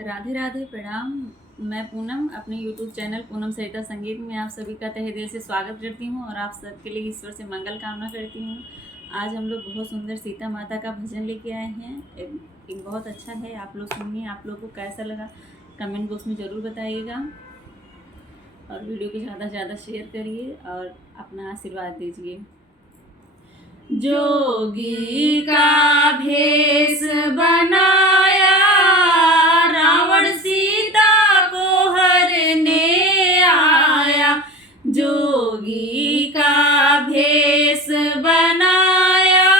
राधे राधे, प्रणाम। मैं पूनम अपने YouTube चैनल पूनम सरिता संगीत में आप सभी का तहे दिल से स्वागत करती हूँ और आप सबके लिए ईश्वर से मंगल कामना करती हूँ। आज हम लोग बहुत सुंदर सीता माता का भजन लेके आए हैं। एक बहुत अच्छा है, आप लोग सुनिए। आप लोग को कैसा लगा कमेंट बॉक्स में ज़रूर बताइएगा और वीडियो को ज़्यादा से ज़्यादा शेयर करिए और अपना आशीर्वाद दीजिए। जोगी का भेष बनाया, रावण सीता को हरने आया। जोगी का भेष बनाया,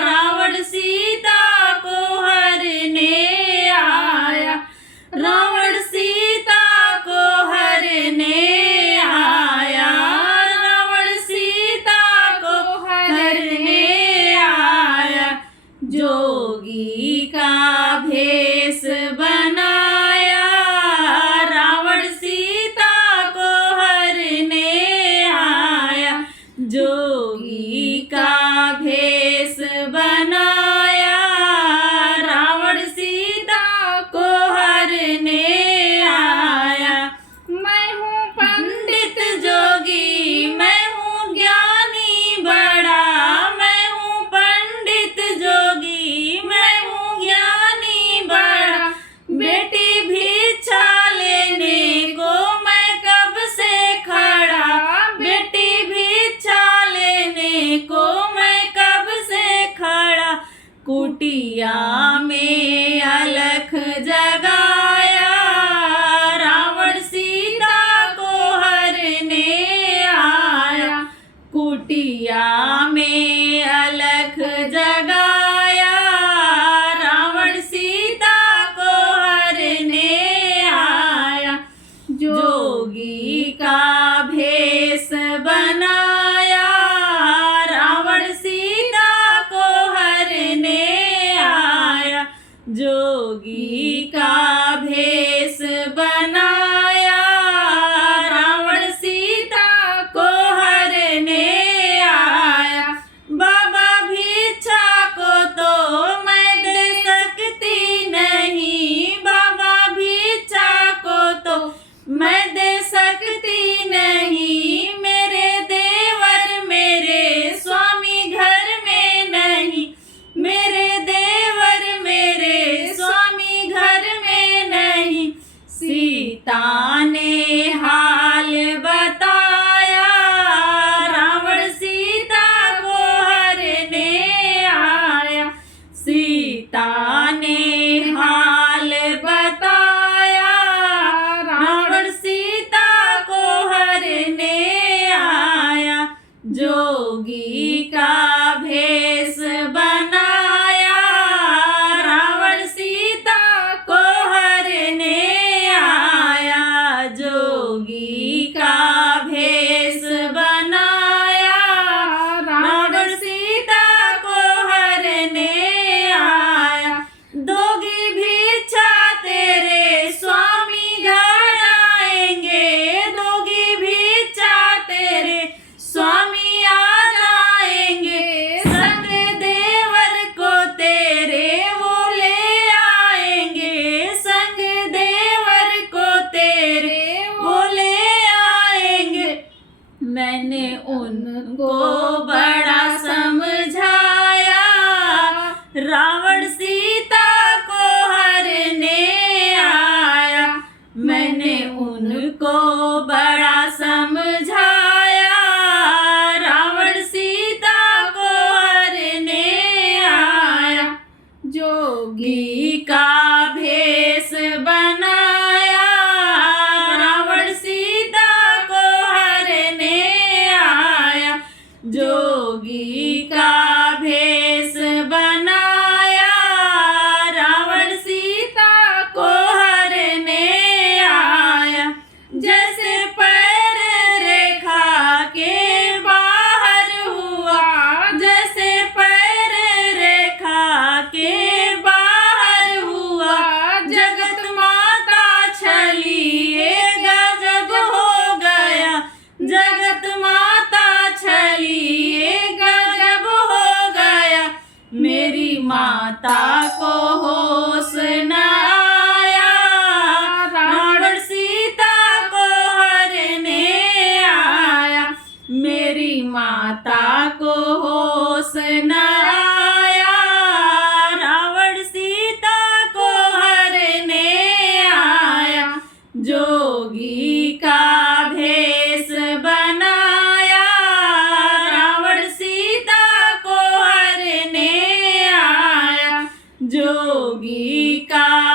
रावण सीता को हरने आया। रावण सीता को हरने आया। रावण सीता को हरने आया। जोगी का भेष बनाया, रावण सीता को हरने आया। जोगी का भेष बनाया, रावण सीता को हरने आया। मैं हूँ पंडित जोगी, मैं हूँ ज्ञानी बड़ा। मैं हूँ पंडित जोगी, मैं हूँ ज्ञानी बड़ा। बेटी भिक्षा लेने को मैं कब से खड़ा। बेटी भिक्षा लेने को मैं कब से खड़ा। कुटिया में अलख जगाया, रावण सीता को हरने आया। कुटिया में अलख जगाया, रावण सीता को हरने आया। जोगी का भेष बनाया, रावण सीता को हरने आया। जोगी का भेष बनाया, रावण सीता को हरने आया। बाबा भिक्षा को तो मैं दे सकती नहीं। बाबा भिक्षा को तो मैं दे सकती नहीं। मेरे देवर मेरे स्वामी घर में नहीं। मेरे देवर मेरे स्वामी घर में नहीं। सीता ने हाल बताया, रावण सीता को हरने आया। सीता ने हाल बताया, रावण सीता को हरने आया। जोगी का भेष बनाया, रावण सीता को हरने आया। जोगी का भेष बनाया, रावण सीता को हरने आया। दोगी भिक्षा तेरे स्वामी घर आएंगे। दोगी भिक्षा तेरे स्वामी आ जाएंगे। संग देवर को तेरे वो ले आएंगे। संग देवर को तेरे वो ले आएंगे। मैंने उनको बड़ा समझाया, रावण सीता को हरने आया। मैंने उनको बड़ा समझाया, रावण सीता को हरने आया। जोगी का भेष बनाया, रावण सीता को हरने आया। जोगी का भेष बनाया, रावण सीता को हरने आया। जैसे पैर रेखा के बाहर हुआ, जैसे पैर रेखा के बाहर हुआ। जगत माता को होश न आया, रावण सीता को हरने आया। जोगी का भेष बनाया, रावण सीता को हरने आया। जोगी का